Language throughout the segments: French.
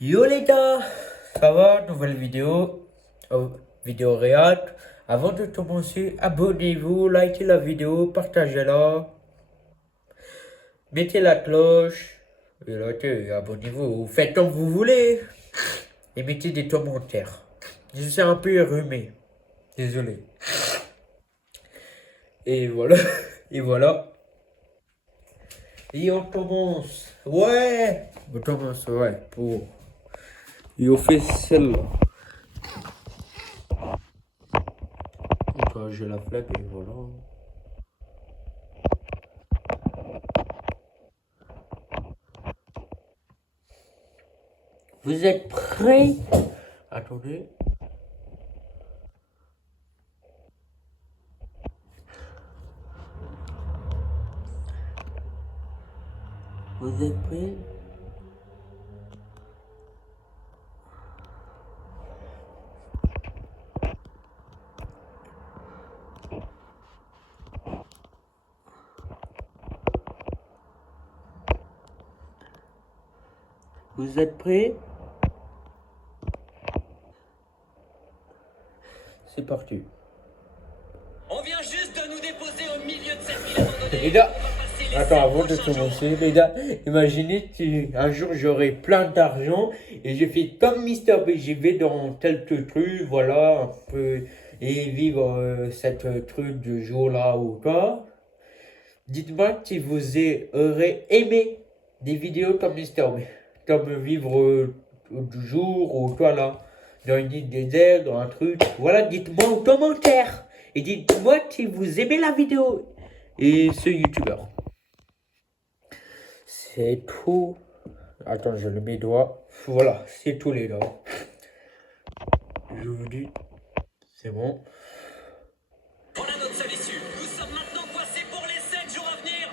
Yo les gars, ça va? Nouvelle vidéo, vidéo réelle. Avant de commencer, abonnez-vous, likez la vidéo, partagez-la, mettez la cloche, et likez, abonnez-vous, faites comme vous voulez, et mettez des commentaires. Je suis un peu rhumé, désolé. Et voilà, et voilà. Et on commence, ouais, on commence, ouais, pour... Et on fait celle-là. Quand j'ai la flemme et voilà. Vous êtes prêts? Attendez. Vous êtes prêts? Vous êtes prêts? C'est parti. On vient juste de nous déposer au milieu de cette ville abandonnée. Les gars, On va passer les attends, 7 avant de prochains jours. commencer, les gars, imaginez qu'un jour j'aurai plein d'argent et je fais comme Mister B, j'y vais dans tel truc, voilà, un peu, et vivre cette truc du jour-là ou quoi. Dites-moi si vous aurez aimé des vidéos comme Mister B, comme vivre du jour ou toi là, dans une île déserte, dans un truc. Voilà, dites-moi en commentaire et dites-moi si vous aimez la vidéo et ce youtubeur. C'est tout. Attends, je le mets doigt. Voilà, c'est tout les gars. Je vous dis, c'est bon. On a notre seule issue. Nous sommes maintenant coincés pour les 7 jours à venir.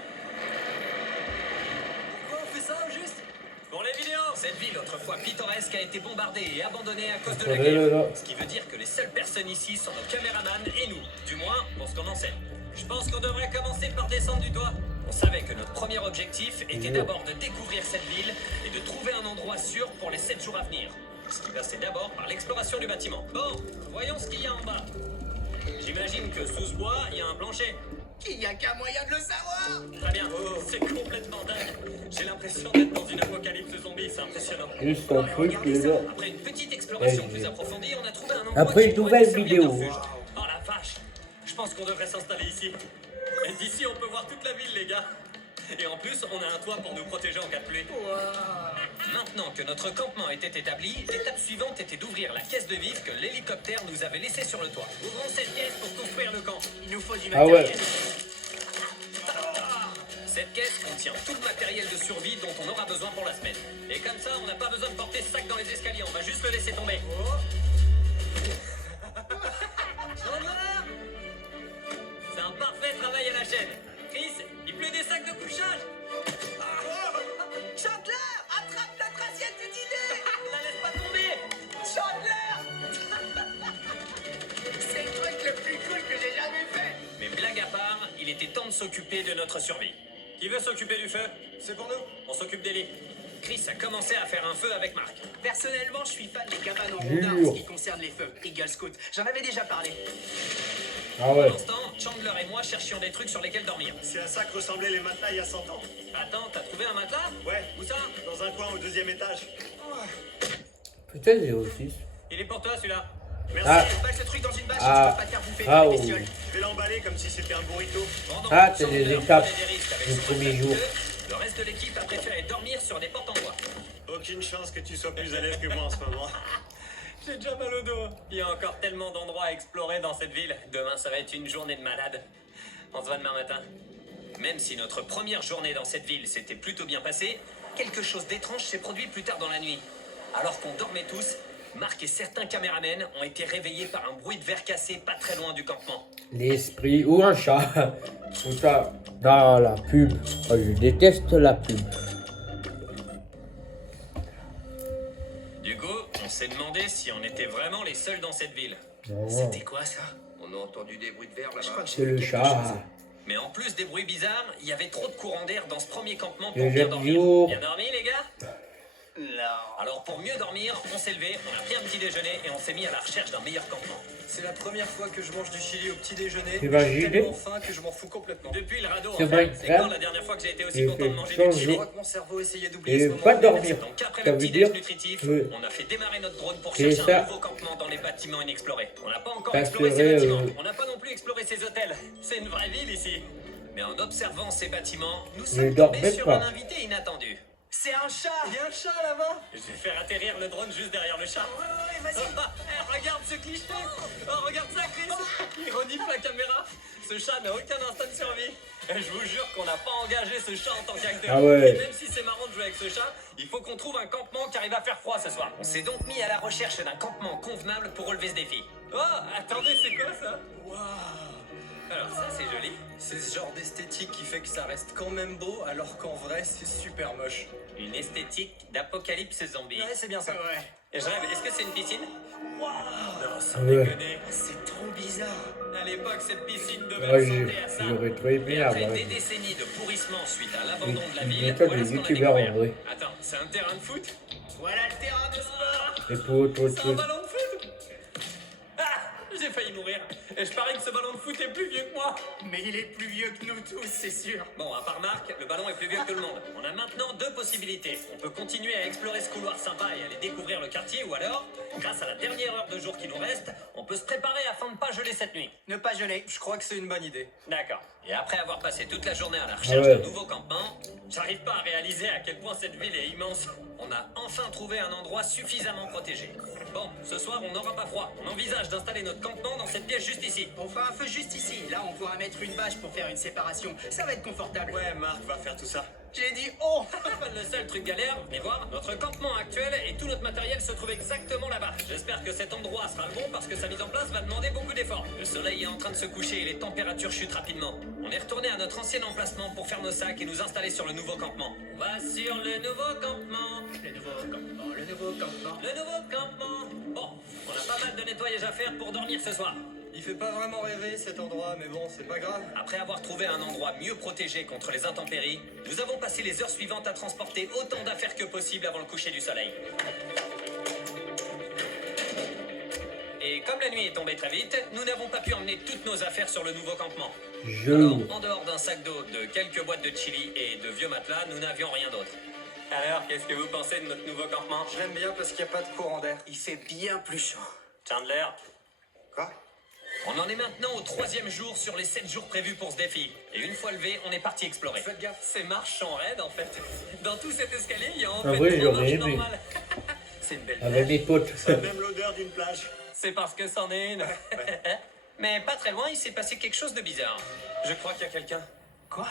Pourquoi on fait ça au juste? Pour les vidéos. Cette ville autrefois pittoresque a été bombardée et abandonnée à cause de la Attendez, guerre. là. Ce qui veut dire que les seules personnes ici sont nos caméramans et nous. Du moins, pour ce qu'on en sait. Je pense qu'on devrait commencer par descendre du toit. On savait que notre premier objectif était d'abord de découvrir cette ville et de trouver un endroit sûr pour les 7 jours à venir. Ce qui passait d'abord par l'exploration du bâtiment. Bon, voyons ce qu'il y a en bas. J'imagine que sous ce bois, il y a un plancher. Il n'y a qu'un moyen de le savoir. Très bien, c'est complètement dingue. J'ai l'impression d'être dans une apocalypse zombie, c'est impressionnant. Juste un truc les gars. Après une petite exploration Ouais, plus j'ai- approfondie, on a trouvé un endroit Après qui une pourrait nouvelle nous servir vidéo. de refuge. Oh la vache, je pense qu'on devrait s'installer ici. Et d'ici, on peut voir toute la ville, les gars. Et en plus, on a un toit pour nous protéger en cas de pluie. Maintenant que notre campement était établi, l'étape suivante était d'ouvrir la caisse de vivres que l'hélicoptère nous avait laissée sur le toit. Ouvrons cette caisse pour construire le camp. Il nous faut du Ah matériel. ouais. Cette caisse contient tout le matériel de survie dont on aura besoin pour la semaine. Et comme ça, on n'a pas besoin de porter ce sac dans les escaliers, on va juste le laisser tomber. C'est un parfait travail à la chaîne. Chris, il pleut des sacs de couchage. Chandler, attrape notre assiette du dîner. La laisse pas tomber. Chandler. C'est le truc le plus cool que j'ai jamais fait. Mais blague à part, il était temps de s'occuper de notre survie. Qui veut s'occuper du feu? C'est pour nous. On s'occupe des lits. Chris a commencé à faire un feu avec Marc. Personnellement, je suis fan des cabanes en Dur. rondin en ce qui concerne les feux. Eagle Scout. J'en avais déjà parlé. Ah ouais. Pendant ce temps, Chandler et moi cherchions des trucs sur lesquels dormir. C'est à ça que ressemblaient les matelas il y a 100 ans. Attends, t'as trouvé un matelas? Ouais, Où ça? dans un coin au 2e étage. Peut-être 06. Il est pour toi celui-là. Merci, Ah. Balle ce truc dans une bâche, Ah. tu peux pas te faire bouffer Ah, par les oh. bestioles. je vais l'emballer comme si c'était un burrito. Pendant Ah, que c'est les Chandler étapes prenait des risques avec du son premier matelas jour. piteux, le reste de l'équipe a préféré dormir sur des portes en bois. Aucune chance que tu sois plus à l'aise que moi en ce moment. J'ai déjà mal au dos. Il y a encore tellement d'endroits à explorer dans cette ville. Demain, ça va être une journée de malade. On se voit demain matin. Même si notre première journée dans cette ville s'était plutôt bien passée, quelque chose d'étrange s'est produit plus tard dans la nuit. Alors qu'on dormait tous, Marc et certains caméramens ont été réveillés par un bruit de verre cassé pas très loin du campement. L'esprit ou un chat. Tout ça dans la pub. Oh, je déteste la pub. Du coup, on s'est demandé si on était vraiment les seuls dans cette ville. Non, C'était quoi ça? On a entendu des bruits de verre Je là-bas. crois que c'est le chat. Mais en plus des bruits bizarres, il y avait trop de courant d'air dans ce premier campement pour Le bien jeune dormir. jour. Bien dormi les gars? Alors pour mieux dormir, on s'est levé, on a pris un petit déjeuner et on s'est mis à la recherche d'un meilleur campement. C'est la première fois que je mange du chili au petit déjeuner. Imagine. J'ai tellement faim que je m'en fous complètement. Depuis le radeau, C'est en vrai fait, c'est que quand la dernière fois que j'ai été aussi j'ai content de fait manger 100 du Je chili? crois que mon cerveau essayait d'oublier Et ce moment. pas dormir. Donc après Ça le veut petit dire déj nutritif, que on a fait démarrer notre drone pour c'est chercher un ça. nouveau campement dans les bâtiments inexplorés. On n'a pas encore Ça exploré ces serait, bâtiments, on n'a pas non plus exploré ces hôtels. C'est une vraie ville ici. Mais en observant ces bâtiments, nous Ne sommes dormez tombés sur pas. un invité inattendu. C'est un chat. Il y a un chat là-bas. Je vais faire atterrir le drone juste derrière le chat. Ouais, vas-y. Regarde ce cliché. Oh, regarde ça, Chris. Il renifle la caméra. Ce chat n'a aucun instinct de survie. Et je vous jure qu'on n'a pas engagé ce chat en tant qu'acteur. Ah ouais. Et même si c'est marrant de jouer avec ce chat, il faut qu'on trouve un campement qui arrive à faire froid ce soir. On s'est donc mis à la recherche d'un campement convenable pour relever ce défi. Oh, attendez, c'est quoi ça? Waouh. Alors ça, c'est joli. C'est ce genre d'esthétique qui fait que ça reste quand même beau, alors qu'en vrai, c'est super moche. Une esthétique d'apocalypse zombie. Ouais, c'est bien ça. Ouais. Et je rêve, est-ce que c'est une piscine? Non, sans Ouais. déconner. C'est trop bizarre. À l'époque, cette piscine devait Ouais, ressembler à ça. j'aurais trop aimé Et après avoir des décennies de pourrissement suite à l'abandon de la une ville, méthode voilà de ce qu'on a youtubeur en découvert. vrai. Attends, c'est un terrain de foot? Voilà le terrain de sport. Et pour autre C'est un chose. ballon de foot? Ah, j'ai failli mourir. Et je parie que ce ballon de foot est plus vieux que moi. Mais il est plus vieux que nous tous, c'est sûr. Bon, à part Marc, le ballon est plus vieux que tout le monde. On a maintenant deux possibilités. On peut continuer à explorer ce couloir sympa et aller découvrir le quartier, ou alors, grâce à la dernière heure de jour qui nous reste, on peut se préparer afin de ne pas geler cette nuit. Ne pas geler. Je crois que c'est une bonne idée. D'accord. Et après avoir passé toute la journée à la recherche Ah ouais. d'un nouveau campement, j'arrive pas à réaliser à quel point cette ville est immense. On a enfin trouvé un endroit suffisamment protégé. Bon, ce soir on n'aura pas froid. On envisage d'installer notre campement dans cette pièce juste ici. On fera un feu juste ici. Là, on pourra mettre une bâche pour faire une séparation. Ça va être confortable. Ouais, Marc va faire tout ça. J'ai dit oh. Le seul truc galère, venez voir, notre campement actuel et tout notre matériel se trouve exactement là-bas. J'espère que cet endroit sera le bon parce que sa mise en place va demander beaucoup d'efforts. Le soleil est en train de se coucher et les températures chutent rapidement. On est retourné à notre ancien emplacement pour faire nos sacs et nous installer sur le nouveau campement. On va sur le nouveau campement. Le nouveau campement, le nouveau campement. Le nouveau campement. Bon, on a pas mal de nettoyage à faire pour dormir ce soir. Il fait pas vraiment rêver cet endroit, mais bon, c'est pas grave. Après avoir trouvé un endroit mieux protégé contre les intempéries, nous avons passé les heures suivantes à transporter autant d'affaires que possible avant le coucher du soleil. Et comme la nuit est tombée très vite, nous n'avons pas pu emmener toutes nos affaires sur le nouveau campement. Alors, en dehors d'un sac d'eau, de quelques boîtes de chili et de vieux matelas, nous n'avions rien d'autre. Alors, qu'est-ce que vous pensez de notre nouveau campement? Je l'aime bien parce qu'il n'y a pas de courant d'air. Il fait bien plus chaud. Chandler, Quoi? on en est maintenant au 3e jour sur les 7 jours prévus pour ce défi. Et une fois levé, on est parti explorer. Faites gaffe. Ces marches sont raides en fait. Dans tout cet escalier, il y a en En fait vrai, 3 j'aurais marches aimé. normales. C'est une belle Avec plage. mes potes. C'est même l'odeur d'une plage. C'est parce que c'en est une. Mais pas très loin, il s'est passé quelque chose de bizarre. Je crois qu'il y a quelqu'un. Quoi?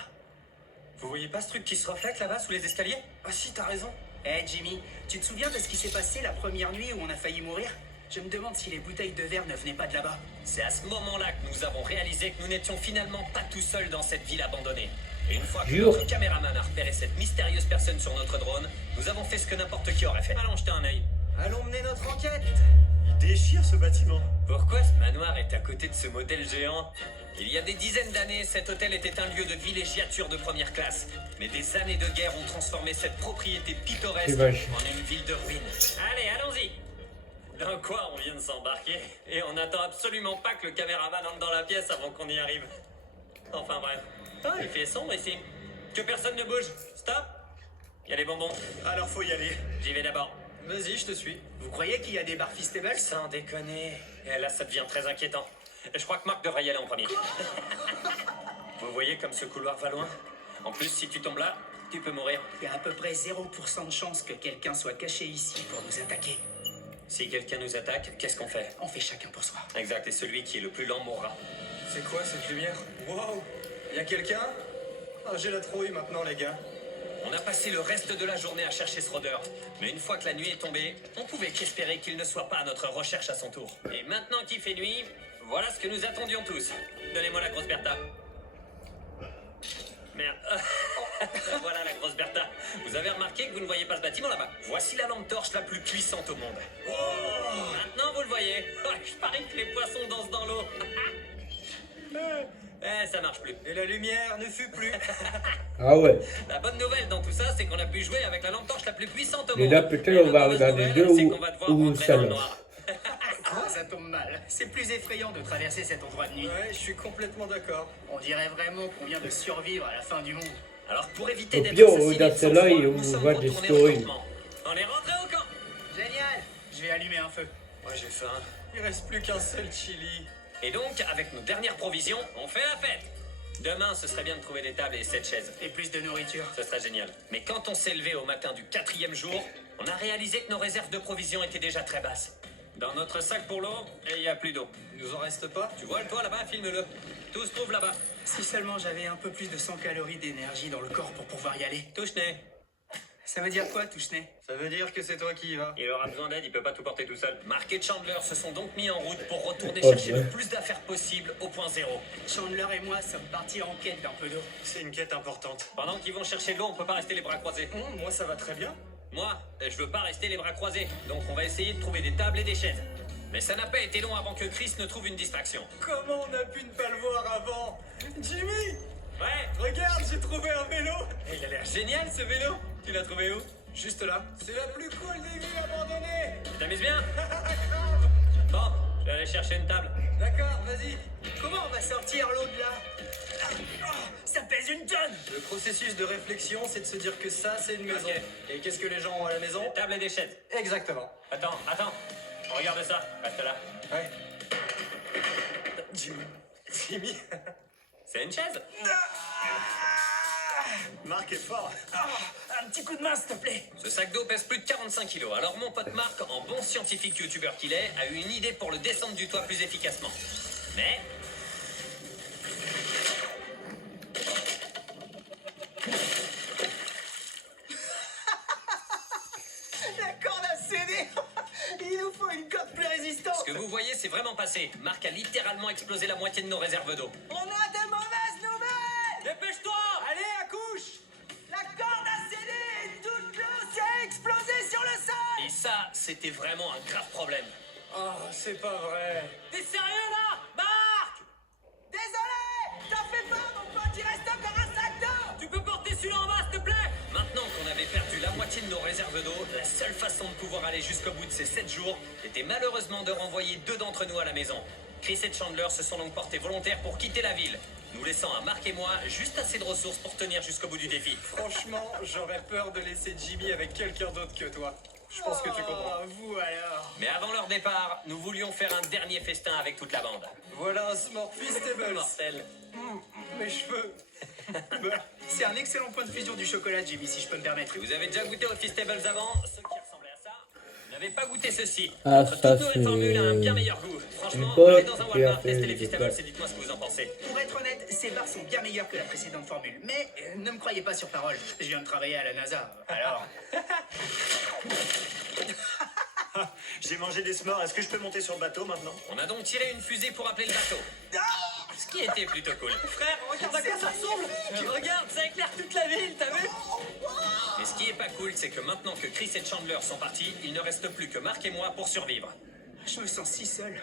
Vous voyez pas ce truc qui se reflète là-bas sous les escaliers? Ah si, t'as raison. Eh Jimmy, tu te souviens de ce qui s'est passé la première nuit où on a failli mourir? Je me demande si les bouteilles de verre ne venaient pas de là-bas. C'est à ce moment-là que nous avons réalisé que nous n'étions finalement pas tout seuls dans cette ville abandonnée. Et une fois que Jure. notre caméraman a repéré cette mystérieuse personne sur notre drone, nous avons fait ce que n'importe qui aurait fait. Allons jeter un œil. Allons mener notre enquête. Il déchire ce bâtiment. Pourquoi ce manoir est à côté de ce modèle géant? Il y a des dizaines d'années, cet hôtel était un lieu de villégiature de première classe. Mais des années de guerre ont transformé cette propriété pittoresque C'est vache. en une ville de ruines. Allez, allons-y! Dans quoi on vient de s'embarquer? Et on n'attend absolument pas que le caméraman entre dans la pièce avant qu'on y arrive. Enfin bref. Ah, il fait sombre ici. Que personne ne bouge. Stop! Il y a des bonbons. Alors faut y aller. J'y vais d'abord. Vas-y, je te suis. Vous croyez qu'il y a des bars Feastables? Sans déconner. Et là, ça devient très inquiétant. Je crois que Marc devrait y aller en premier. Vous voyez comme ce couloir va loin? En plus, si tu tombes là, tu peux mourir. Il y a à peu près 0% de chance que quelqu'un soit caché ici pour nous attaquer. Si quelqu'un nous attaque, qu'est-ce qu'on fait? On fait chacun pour soi. Exact, et celui qui est le plus lent mourra. C'est quoi cette lumière? Waouh. Y a quelqu'un? Ah, j'ai la trouille maintenant, les gars. On a passé le reste de la journée à chercher ce rôdeur. Mais une fois que la nuit est tombée, on pouvait qu'espérer qu'il ne soit pas à notre recherche à son tour. Et maintenant qu'il fait nuit, voilà ce que nous attendions tous. Donnez-moi la grosse Bertha. Merde. Voilà la grosse Bertha. Vous avez remarqué que vous ne voyez pas ce bâtiment là-bas? Voici la lampe torche la plus puissante au monde. Maintenant vous le voyez. Je parie que les poissons dansent dans l'eau. Eh, ça marche plus. Et la lumière ne fut plus. Ah ouais. La bonne nouvelle dans tout ça, c'est qu'on a pu jouer avec la lampe torche la plus puissante au Et monde. là, peut-être, Et on la va mauvaise regarder nouvelle, deux c'est ou- qu'on va devoir ou rentrer dans le seul. noir. Ah, ça tombe mal. C'est plus effrayant de traverser cet endroit de nuit. Ouais, je suis complètement d'accord. On dirait vraiment qu'on vient de survivre à la fin du monde. Alors pour éviter Au d'être pire, assassiné dans de celle-là, sang-froid, on nous sommes voit des retournés au stories. campement. On est rentré au camp. Génial. Je vais allumer un feu. Moi j'ai faim. Il reste plus qu'un seul chili. Et donc, avec nos dernières provisions, on fait la fête. Demain, ce serait bien de trouver des tables et 7 chaises. Et plus de nourriture. Ce serait génial. Mais quand on s'est levé au matin du 4e jour, on a réalisé que nos réserves de provisions étaient déjà très basses. Dans notre sac pour l'eau, il n'y a plus d'eau. Il nous en reste pas? Tu vois le toit là-bas, filme-le. Tout se trouve là-bas. Si seulement j'avais un peu plus de 100 calories d'énergie dans le corps pour pouvoir y aller. Touche-nez. Ça veut dire quoi, touche-nez? Ça veut dire que c'est toi qui y vas. Il aura besoin d'aide, il peut pas tout porter tout seul. Mark et Chandler se sont donc mis en route pour retourner Oh, chercher ouais. le plus d'affaires possible au point zéro. Chandler et moi sommes partis en quête d'un peu d'eau. C'est une quête importante. Pendant qu'ils vont chercher de l'eau, on peut pas rester les bras croisés. Moi ça va très bien. Moi, je veux pas rester les bras croisés, donc on va essayer de trouver des tables et des chaises. Mais ça n'a pas été long avant que Chris ne trouve une distraction. Comment on a pu ne pas le voir avant? Jimmy! Ouais, Regarde, j'ai trouvé un vélo! il a l'air génial ce vélo. Tu l'as trouvé où? Juste là. C'est la plus cool des villes abandonnées! Tu t'amuses bien? Bon, je vais aller chercher une table. D'accord, vas-y. Comment on va sortir l'eau de là? Ah, ça pèse une tonne. Le processus de réflexion, c'est de se dire que ça, c'est une maison. Ok. Et qu'est-ce que les gens ont à la maison? Des tables et des chaises. Exactement. Attends. Regarde ça, reste là. Ouais. Jimmy. C'est une chaise? Marc est fort. Un petit coup de main, s'il te plaît. Ce sac d'eau pèse plus de 45 kilos. Alors mon pote Marc, en bon scientifique youtubeur qu'il est, a eu une idée pour le descendre du toit plus efficacement. Mais... La corde a cédé. Il nous faut une corde plus résistante. Ce que vous voyez, c'est vraiment passé. Marc a littéralement explosé la moitié de nos réserves d'eau. On a de mauvaises nouvelles. Dépêche-toi! Allez, accouche! La corde a cédé et toute l'eau s'est explosée sur le sol. Et ça, c'était vraiment un grave problème. Oh, c'est pas vrai. T'es sérieux là? Marc! Désolé. T'en fais pas, mon pote. Il reste encore un sac d'eau. Tu peux porter celui-là en bas, s'il te plaît? Maintenant qu'on avait perdu la moitié de nos réserves d'eau, la seule façon de pouvoir aller jusqu'au bout de ces 7 jours était malheureusement de renvoyer 2 d'entre nous à la maison. Chris et Chandler se sont donc portés volontaires pour quitter la ville, nous laissant à Mark et moi juste assez de ressources pour tenir jusqu'au bout du défi. Franchement, j'aurais peur de laisser Jimmy avec quelqu'un d'autre que toi. Je pense que tu comprends. Oh, vous alors. Mais avant leur départ, nous voulions faire un dernier festin avec toute la bande. Voilà un Smurfy Mortel. Mes cheveux. C'est un excellent point de fusion du chocolat, Jimmy, si je peux me permettre. Vous avez déjà goûté aux Feastables avant? Ceux qui ressemblaient à ça? Vous n'avez pas goûté ceci. Ah, Notre ça, toute nouvelle c'est formule a un bien meilleur goût. Franchement, une pote allez dans un qui a Walmart, fait testez les des Feastables pâtes. et dites-moi ce que vous en pensez. Pour être honnête, ces barres sont bien meilleures que la précédente formule. Mais ne me croyez pas sur parole. Je viens de travailler à la NASA. Alors, J'ai mangé des s'mores. Est-ce que je peux monter sur le bateau maintenant? On a donc tiré une fusée pour appeler le bateau. Ce qui était plutôt cool. Frère, regarde à quoi ça ressemble. Regarde, ça éclaire toute la ville, t'as vu? Mais ce qui est pas cool, c'est que maintenant que Chris et Chandler sont partis, il ne reste plus que Mark et moi pour survivre. je me sens si seul.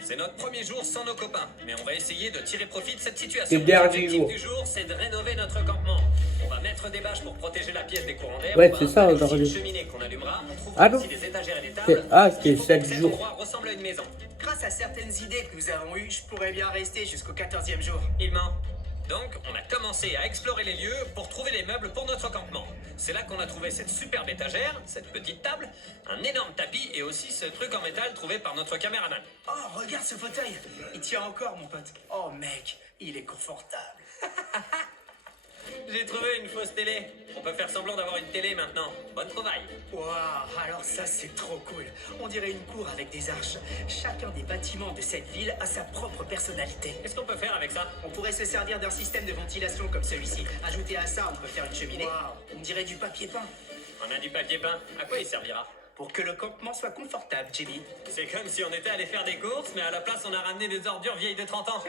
C'est notre premier jour sans nos copains, mais on va essayer de tirer profit de cette situation. C'est le dernier L'objectif jour. du jour, c'est de rénover notre campement. On va mettre des bâches pour protéger la pièce des courants d'air. Ouais, On va c'est ça, installer on aurait une dû. cheminée qu'on allumera. On trouvera Ah non. aussi des étagères et des C'est- tables. ah, Il c'était faut 7 que cet jours. endroit ressemble à une maison. Grâce à certaines idées que nous avons eues, je pourrais bien rester jusqu'au 14e jour. Il ment. Donc, on a commencé à explorer les lieux pour trouver des meubles pour notre campement. C'est là qu'on a trouvé cette superbe étagère, cette petite table, un énorme tapis et aussi ce truc en métal trouvé par notre caméraman. Oh, regarde ce fauteuil. Il tient encore, mon pote. Oh, mec, il est confortable. J'ai trouvé une fausse télé. On peut faire semblant d'avoir une télé maintenant. Bonne trouvaille. Waouh, alors ça c'est trop cool. On dirait une cour avec des arches. Chacun des bâtiments de cette ville a sa propre personnalité. Qu'est-ce qu'on peut faire avec ça? On pourrait se servir d'un système de ventilation comme celui-ci. Ajouter à ça, on peut faire une cheminée. On dirait du papier peint. On a du papier peint. À quoi il servira? Pour que le campement soit confortable, Jimmy. C'est comme si on était allé faire des courses, mais à la place on a ramené des ordures vieilles de 30 ans.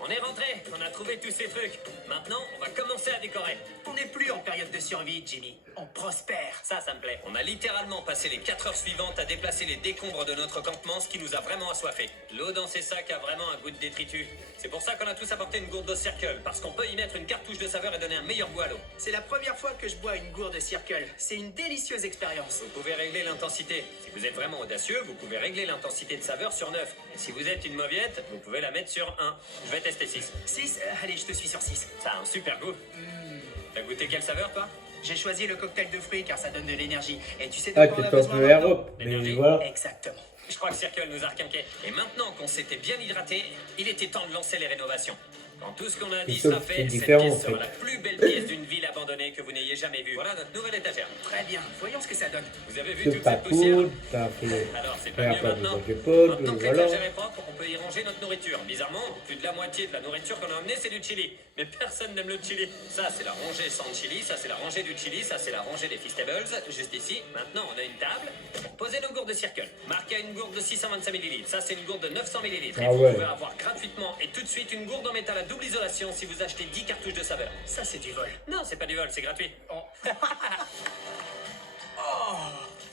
On est rentré, on a trouvé tous ces trucs. Maintenant, on va commencer à décorer. On n'est plus en période de survie, Jimmy. On prospère. Ça me plaît. On a littéralement passé les 4 heures suivantes à déplacer les décombres de notre campement, ce qui nous a vraiment assoiffés. L'eau dans ces sacs a vraiment un goût de détritus. C'est pour ça qu'on a tous apporté une gourde d'eau Circle, parce qu'on peut y mettre une cartouche de saveur et donner un meilleur goût à l'eau. C'est la première fois que je bois une gourde Circle. C'est une délicieuse expérience. Vous pouvez régler l'intensité. Si vous êtes vraiment audacieux, vous pouvez régler l'intensité de saveur sur 9. Et si vous êtes une mauviette, vous pouvez la mettre sur 1. Je vais tester 6. 6 Allez, je te suis sur 6. Ça a un super goût. T'as goûté quelle saveur, toi? J'ai choisi le cocktail de fruits car ça donne de l'énergie. Et tu sais de Ah, quoi on t'es a pas besoin peu maintenant? Europe, mais L'énergie. voilà. Exactement. Je crois que Circle nous a requinqué. Et maintenant qu'on s'était bien hydraté, il était temps de lancer les rénovations. Quand tout ce qu'on a dit sauf sera que c'est fait, cette différent, pièce en sera fait. la plus belle pièce d'une ville abandonnée que vous n'ayez jamais vue. Voilà notre nouvelle étagère. Très bien. Voyons ce que ça donne. Vous avez vu C'est toute pas cette poussière? cool, t'as fait. Alors c'est pas Faire mieux pas maintenant. des potes, Maintenant que voilà. l'étagère est propre, on peut y ranger notre nourriture. Bizarrement, plus de la moitié de la nourriture qu'on a emmenée, c'est du chili. Mais personne n'aime le chili. Ça, c'est la rangée sans chili, ça, c'est la rangée du chili, ça, c'est la rangée des Feastables. Juste ici, maintenant, on a une table pour poser nos gourdes de Circle. Marc a une gourde de 625 ml. Ça, c'est une gourde de 900 ml. Et Ah vous ouais. pouvez avoir gratuitement et tout de suite une gourde en métal à double isolation si vous achetez 10 cartouches de saveur. Ça, c'est du vol. Non, c'est pas du vol, c'est gratuit. Oh.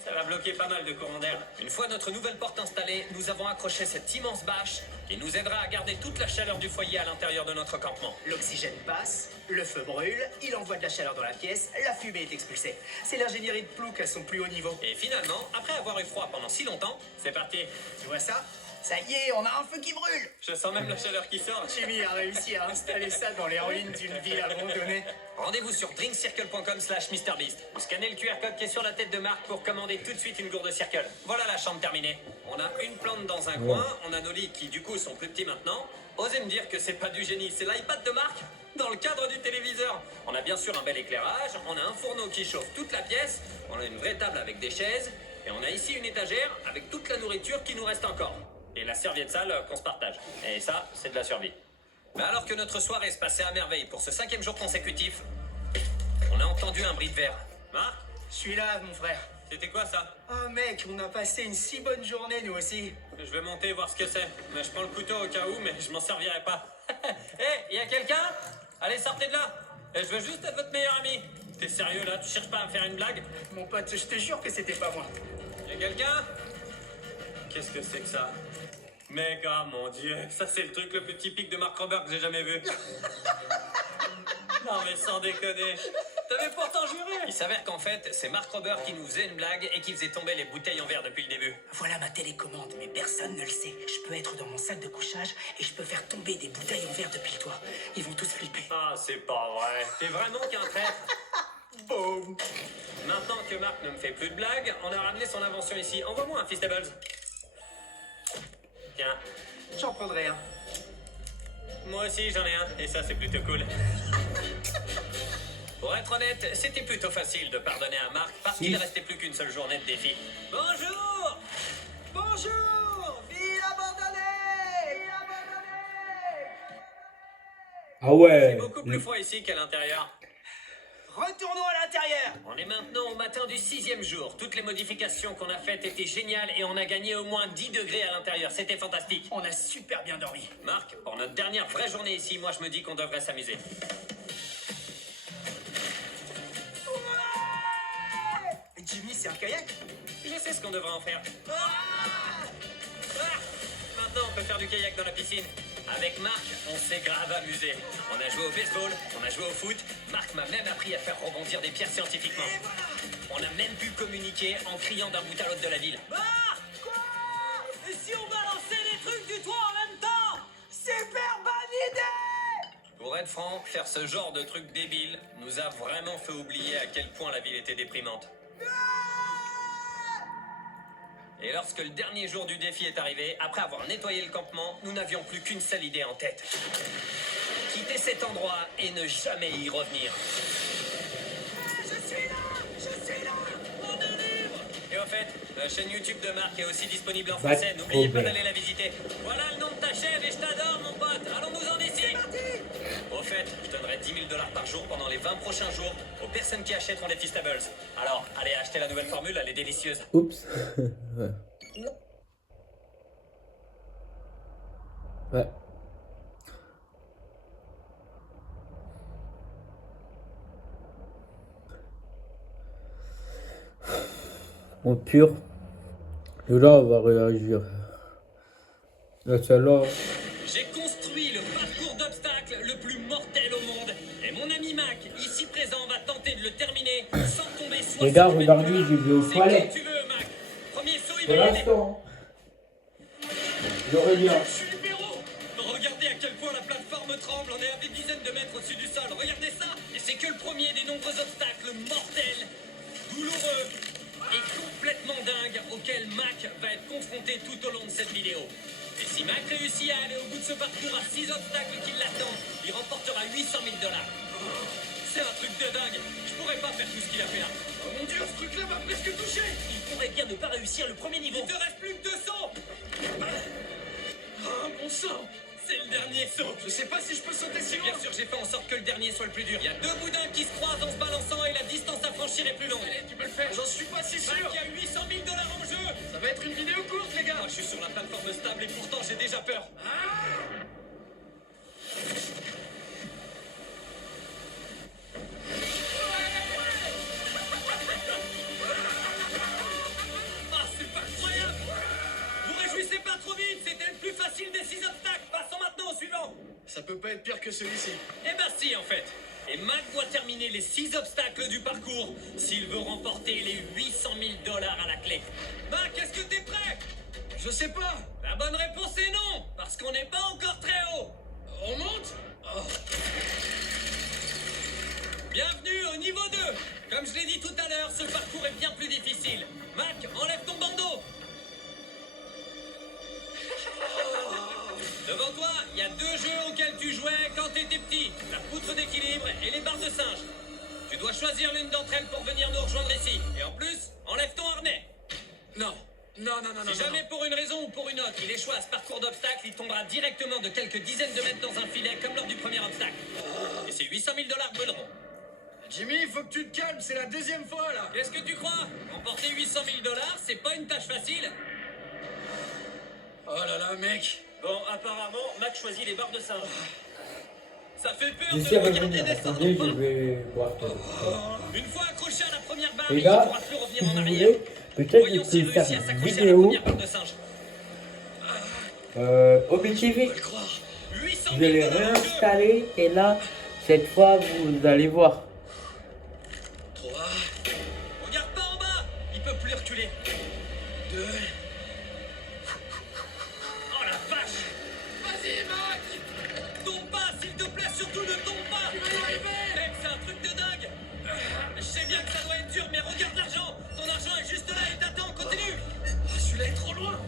Ça va bloquer pas mal de courants d'air. Une fois notre nouvelle porte installée, nous avons accroché cette immense bâche qui nous aidera à garder toute la chaleur du foyer à l'intérieur de notre campement. L'oxygène passe, le feu brûle, il envoie de la chaleur dans la pièce, la fumée est expulsée. C'est l'ingénierie de Plouc à son plus haut niveau. Et finalement, après avoir eu froid pendant si longtemps, c'est parti. Tu vois ça? Ça y est, on a un feu qui brûle. Je sens même la chaleur qui sort. Jimmy a réussi à installer ça dans les ruines d'une ville abandonnée. Rendez-vous sur drinkcircle.com/MrBeast. Vous scannez le QR code qui est sur la tête de Marc pour commander tout de suite une gourde Circle. Voilà la chambre terminée. On a une plante dans un coin, on a nos lits qui du coup sont plus petits maintenant. Osez me dire que c'est pas du génie, c'est l'iPad de Marc dans le cadre du téléviseur. On a bien sûr un bel éclairage, on a un fourneau qui chauffe toute la pièce, on a une vraie table avec des chaises, et on a ici une étagère avec toute la nourriture qui nous reste encore. Et la serviette sale qu'on se partage. Et ça, c'est de la survie. Mais alors que notre soirée se passait à merveille pour ce 5e jour consécutif, on a entendu un bruit de verre. Marc, Je suis là, mon frère. c'était quoi ça? Oh mec, on a passé une si bonne journée, nous aussi. Je vais monter voir ce que c'est. Mais je prends le couteau au cas où, mais je m'en servirai pas. Hé, y a quelqu'un? Allez, sortez de là. Je veux juste être votre meilleur ami. T'es sérieux là? Tu cherches pas à me faire une blague? Mon pote, je te jure que c'était pas moi. Y a quelqu'un? Qu'est-ce que c'est que ça? Mec, ah mon dieu, ça c'est le truc le plus typique de Mark Rober que j'ai jamais vu. Non mais sans déconner. T'avais pourtant juré. Il s'avère qu'en fait, c'est Mark Rober qui nous faisait une blague et qui faisait tomber les bouteilles en verre depuis le début. Voilà ma télécommande, mais personne ne le sait. Je peux être dans mon sac de couchage et je peux faire tomber des bouteilles en verre depuis le toit. Ils vont tous flipper. Ah, c'est pas vrai. T'es vraiment qu'un traître. Boum. Maintenant que Marc ne me fait plus de blagues, on a ramené son invention ici. Envoie-moi un Feastables. Tiens, J'en prendrai un. moi aussi j'en ai un, et ça c'est plutôt cool. Pour être honnête, c'était plutôt facile de pardonner à Marc parce qu'il ne restait plus qu'une seule journée de défi. Bonjour! Bonjour, ville abandonnée. Ville abandonnée. Ah ouais. C'est beaucoup plus froid ici qu'à l'intérieur. Retournons à l'intérieur. On est maintenant au matin du 6e jour. Toutes les modifications qu'on a faites étaient géniales et on a gagné au moins 10 degrés à l'intérieur. C'était fantastique. On a super bien dormi. Marc, pour notre dernière vraie journée ici, moi je me dis qu'on devrait s'amuser. Jimmy, c'est un kayak? Je sais ce qu'on devrait en faire. Maintenant, on peut faire du kayak dans la piscine. Avec Marc, on s'est grave amusé. On a joué au baseball, on a joué au foot. Marc m'a même appris à faire rebondir des pierres scientifiquement. On a même pu communiquer en criant d'un bout à l'autre de la ville. Marc! Quoi? Et si on balançait des trucs du toit en même temps? Super bonne idée. Pour être franc, faire ce genre de truc débile nous a vraiment fait oublier à quel point la ville était déprimante. Et lorsque le dernier jour du défi est arrivé, après avoir nettoyé le campement, nous n'avions plus qu'une seule idée en tête. Quitter cet endroit et ne jamais y revenir. Je suis là. Je suis là. On est libre! Et au fait, la chaîne YouTube de Marc est aussi disponible en Pas français. de N'oubliez pas problème. d'aller la visiter. Voilà le nom de ta chaîne et je t'adore, mon pote. Allons-nous-en d'ici. Au fait, je donnerai 10 000 $ par jour pendant les 20 prochains jours aux personnes qui achèteront des Feastables. Alors, allez acheter la nouvelle formule, elle est délicieuse. Oups. Ouais. en pur. Et là, on va réagir. Là, celle-là. J'ai construit le parcours d'obstacles le plus mortel au monde. Et mon ami Mac, ici présent, va tenter de le terminer sans tomber soit Les gars, sur le regardez, mètre. je vais aux C'est toilettes. quand tu veux, Mac. Premier saut, il Pour va y aller. l'instant. J'aurais bien. Je suis libéraux. Regardez à quel point la plateforme tremble. On est à des dizaines de mètres au-dessus du sol. Regardez ça. Et c'est que le premier des nombreux obstacles mortels, douloureux et complètement dingues auxquels Mac va être confronté tout au long de cette vidéo. Et si Mac réussit à aller au bout de ce parcours à 6 obstacles qui l'attendent, il remportera 800 000 $. C'est un truc de dingue. Je pourrais pas faire tout ce qu'il a fait là. Oh mon dieu, ce truc-là m'a presque touché. Il pourrait bien ne pas réussir le premier niveau. Il te reste plus que 200. Oh bon sang. C'est le dernier saut. Je sais pas si je peux sauter si loin. Bien sûr, j'ai fait en sorte que le dernier soit le plus dur. Il y a 2 boudins qui se croisent en se balançant et la distance à franchir est plus longue. Allez, tu peux le faire. J'en suis pas si sûr. Il y a 800 000 $ en jeu. Ça va être une vidéo courte, les gars. Moi, je suis sur la plateforme stable et pourtant j'ai déjà peur. Ah, c'est pas incroyable. Vous réjouissez pas trop vite, c'était le plus facile des 6 obstacles. Passons maintenant au suivant. Ça peut pas être pire que celui-ci. Eh ben si, en fait. Et Mac doit terminer les 6 obstacles du parcours s'il veut remporter les 800 000 $ à la clé. Mac, est-ce que t'es prêt? Je sais pas. La bonne réponse est non, parce qu'on n'est pas encore très haut. On monte? Oh. Bienvenue au niveau 2. Comme je l'ai dit tout à l'heure, ce parcours est bien plus difficile. Mac, enlève ton bandeau. Devant toi, il y a 2 jeux auxquels tu jouais quand t'étais petit. La poutre d'équilibre et les barres de singe. Tu dois choisir l'une d'entre elles pour venir nous rejoindre ici. Et en plus, enlève ton harnais. Non. Non, non, non, non. Si jamais pour une raison ou pour une autre, il échoue à ce parcours d'obstacles, il tombera directement de quelques dizaines de mètres dans un filet comme lors du premier obstacle. Et c'est 800 000 $ brûleront. Jimmy, il faut que tu te calmes, c'est la 2e fois là. Qu'est-ce que tu crois? Remporter 800 000 $, c'est pas une tâche facile. Oh là là, mec. Bon, apparemment, Mac choisit les barres de singe. Ça fait peur Je de sais le regarder revenir. descendre Attendez, je enfin. vais voir. Une fois accroché à la première barre, Les il ne gars, pourra plus si revenir vous en arrière. voulez, peut-être Voyons je s'il peux faire réussit à une s'accrocher à la vidéo première barre de singe. OBTV. Le croire. 800 Je 000 l'ai $ en jeu. réinstallé et là, cette fois, vous allez voir. 3, Regarde pas en bas, il peut plus reculer. 2. Oh la vache. Vas-y, Mac. Tombe pas, s'il te plaît, surtout ne tombe pas. Tu vas y arriver. Mec, c'est un truc de dingue. Je sais bien que ça doit être dur, mais regarde l'argent. Ton argent est juste là et t'attends, continue. Oh, celui-là est trop loin.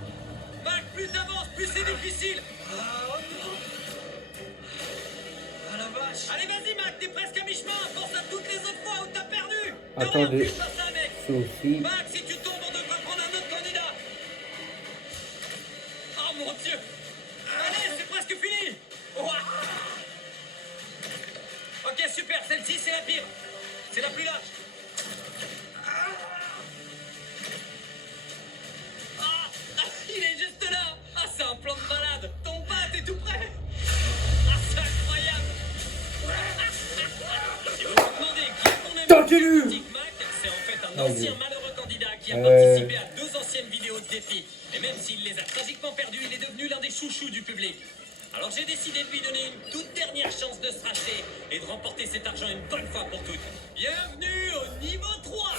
Mac, plus t'avances, plus c'est difficile. Ah la vache. Allez, vas-y, Mac, t'es presque à mi-chemin. Pense à toutes les autres fois où t'as perdu. Ne Attendez. regarde plus pas ça, mec. C'est aussi. Mac, si tu tombes, on devra prendre un autre candidat. Oh mon Dieu. Allez, c'est presque fini. Ouah. Ok, super, celle-ci, c'est la pire. C'est la plus large. Ah, il est juste là. Ah, c'est un plan de malade. Tombe pas, t'es tout près. Ah, c'est incroyable. Si vous vous demandez qui est mon ami Continue. Tic Mac, c'est en fait un Vas-y. ancien malheureux candidat qui a participé à 2 anciennes vidéos de défi. Et même s'il les a tragiquement perdues, il est devenu l'un des chouchous du public. Alors j'ai décidé de lui donner une toute dernière chance de se racheter et de remporter cet argent une bonne fois pour toutes. Bienvenue au niveau 3.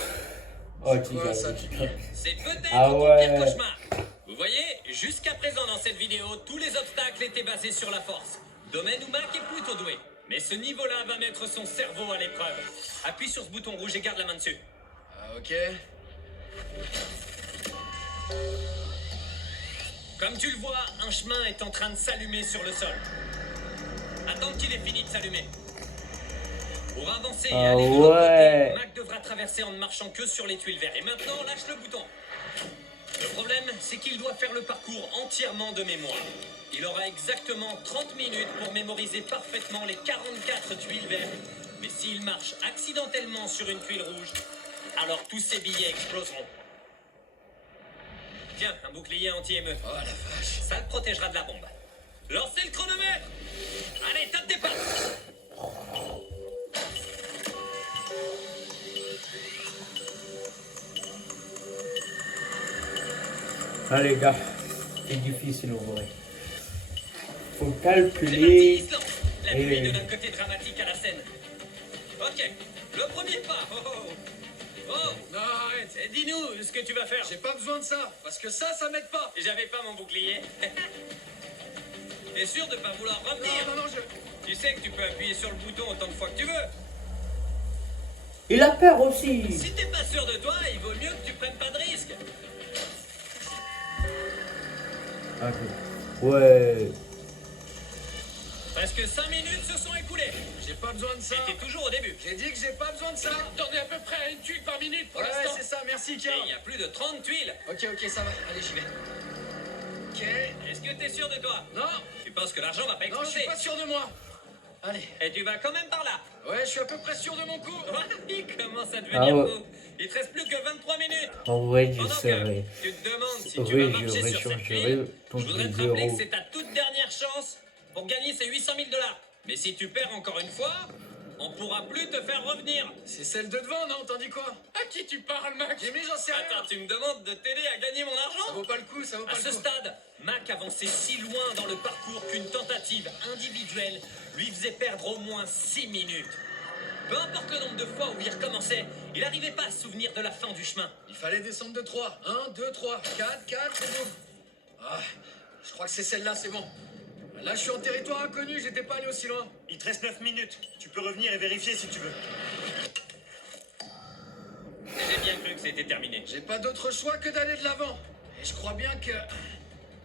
Oh, Quoi, ça, tu dis? C'est peut-être Ah ton ouais. pire cauchemar. Vous voyez, jusqu'à présent dans cette vidéo, tous les obstacles étaient basés sur la force. Domaine où Mac est plutôt doué. Mais ce niveau-là va mettre son cerveau à l'épreuve. Appuie sur ce bouton rouge et garde la main dessus. Ah, ok. Comme tu le vois, un chemin est en train de s'allumer sur le sol. Attends qu'il ait fini de s'allumer. Pour avancer et Ah aller de l'autre ouais. côté, Mac devra traverser en ne marchant que sur les tuiles vertes. Et maintenant, lâche le bouton. Le problème, c'est qu'il doit faire le parcours entièrement de mémoire. Il aura exactement 30 minutes pour mémoriser parfaitement les 44 tuiles vertes. Mais s'il marche accidentellement sur une tuile rouge, alors tous ses billets exploseront. Tiens, un bouclier anti-émeute. Oh la vache. Ça le protégera de la bombe. Lancez le chronomètre. Allez, top départ. Ah les gars, c'est difficile en vrai. Faut C'est parti, calculer. Island. La Et- pluie donne un côté dramatique à la scène. Ok, le premier pas. Oh, oh, oh. Oh, Non, arrête. dis-nous ce que tu vas faire. J'ai pas besoin de ça, parce que ça m'aide pas. J'avais pas mon bouclier. T'es sûr de pas vouloir revenir? Non, Tu sais que tu peux appuyer sur le bouton autant de fois que tu veux. Il a peur aussi. Si t'es pas sûr de toi, il vaut mieux que tu prennes pas de risque. Ah, ouais. Presque 5 minutes se sont écoulées. J'ai pas besoin de ça. Et t'es toujours au début. J'ai dit que j'ai pas besoin de ça. T'en es à peu près à une tuile par minute pour Ouais, l'instant. c'est ça, merci, Et tiens. il y a plus de 30 tuiles. Ok, ça va. Allez, j'y vais. Ok. Est-ce que t'es sûr de toi? Non, Tu penses que l'argent va pas non, je exploser? suis pas sûr de moi. Allez. Et tu vas quand même par là. Ouais, je suis à peu près sûr de mon coup. Il commence à Ah devenir ouais. fou. Il te reste plus que 23 minutes. En vrai, je Pendant serais. que tu te demandes si tu Oui, vas marcher je sur cette rechangerai ville, ton je voudrais te 10 rappeler que euros. c'est ta toute dernière chance pour gagner ces 800 000 $. Mais si tu perds encore une fois, on pourra plus te faire revenir. C'est celle de devant, non? T'en dis quoi? À qui tu parles, Mac? Jimmy, j'en sais rien. Attends, tu me demandes de t'aider à gagner mon Ça argent? vaut pas le coup, ça vaut À pas ce le coup. stade, Mac avançait si loin dans le parcours qu'une tentative individuelle lui faisait perdre au moins 6 minutes. Peu importe le nombre de fois où il recommençait, il n'arrivait pas à se souvenir de la fin du chemin. Il fallait descendre de 3. 1, 2, 3, 4, c'est bon. Ah, je crois que c'est celle-là, c'est bon. Là, je suis en territoire inconnu, j'étais pas allé aussi loin. Il te reste 9 minutes. Tu peux revenir et vérifier si tu veux. J'ai bien cru que c'était terminé. J'ai pas d'autre choix que d'aller de l'avant. Et je crois bien que...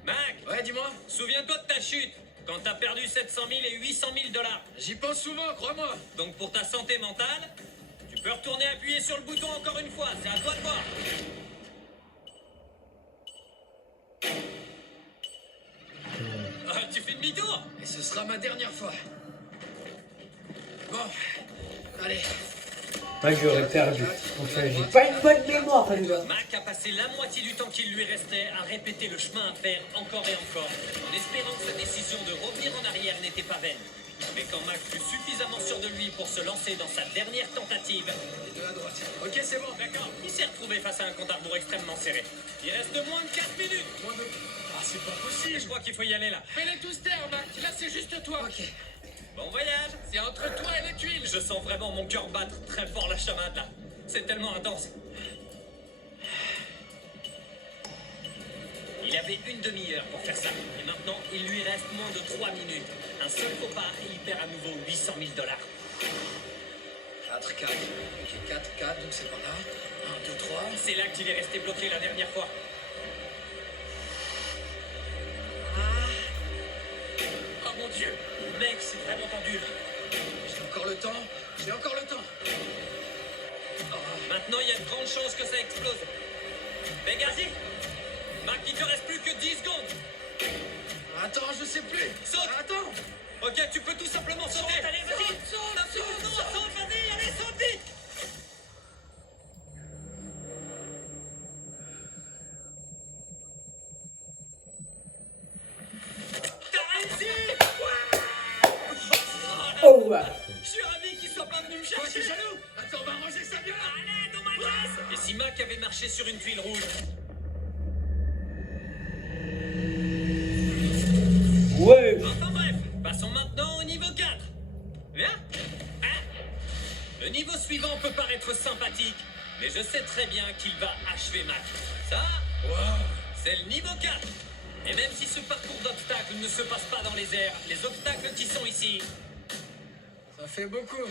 Mac, Ouais, dis-moi. souviens-toi de ta chute, quand t'as perdu 700 000 et 800 000 $. J'y pense souvent, crois-moi. Donc pour ta santé mentale, tu peux retourner appuyer sur le bouton encore une fois, c'est à toi de voir. Ah, tu fais demi-tour? Et ce sera ma dernière fois. Bon, allez. Moi, j'aurais perdu. Enfin, j'ai pas une bonne mémoire, les gars. Mac a passé la moitié du temps qu'il lui restait à répéter le chemin à faire encore et encore, en espérant que sa décision de revenir en arrière n'était pas vaine. Mais quand Mac fut suffisamment sûr de lui pour se lancer dans sa dernière tentative, Les deux à droite. Ok, c'est bon. d'accord, il s'est retrouvé face à un compte à rebours extrêmement serré. Il reste moins de 4 minutes. Moins de... Ah, c'est pas Et possible. je crois qu'il faut y aller là. Fais-les tous taire, Mac. Là, c'est juste toi. Ok. Bon voyage. C'est entre toi et les tuiles. Je sens vraiment mon cœur battre très fort la chamade là. C'est tellement intense. Il avait une demi-heure pour faire ça. Et maintenant, il lui reste moins de 3 minutes. Un seul faux pas et il perd à nouveau 800 000 $. 4, 4. Ok, 4, 4, donc c'est par là. 1, 2, 3. C'est là qu'il est resté bloqué la dernière fois. Oh mon Dieu. Mec, c'est vraiment tendu là. J'ai encore le temps. J'ai encore le temps. Maintenant, il y a de grandes chances que ça explose. Benghazi, Mac, il te reste plus que 10 secondes. Attends, je sais plus. Saute. Attends. Ok, tu peux tout simplement sauter. Allez, vas-y. Saute, vas-y, allez, saute vite. T'as réussi. Oh, ouais. Je suis ravi qu'il soit pas venu me Toi, chercher. t'es jaloux. Attends, on va ranger ça bien. Allez, dans ma classe. Et si Mac avait marché sur une tuile rouge? Ouais. Enfin bref, passons maintenant au niveau 4. Bien? Hein? Le niveau suivant peut paraître sympathique, mais je sais très bien qu'il va achever Mac. Ça, c'est le niveau 4. Et même si ce parcours d'obstacles ne se passe pas dans les airs, les obstacles qui sont ici Ça fait beaucoup.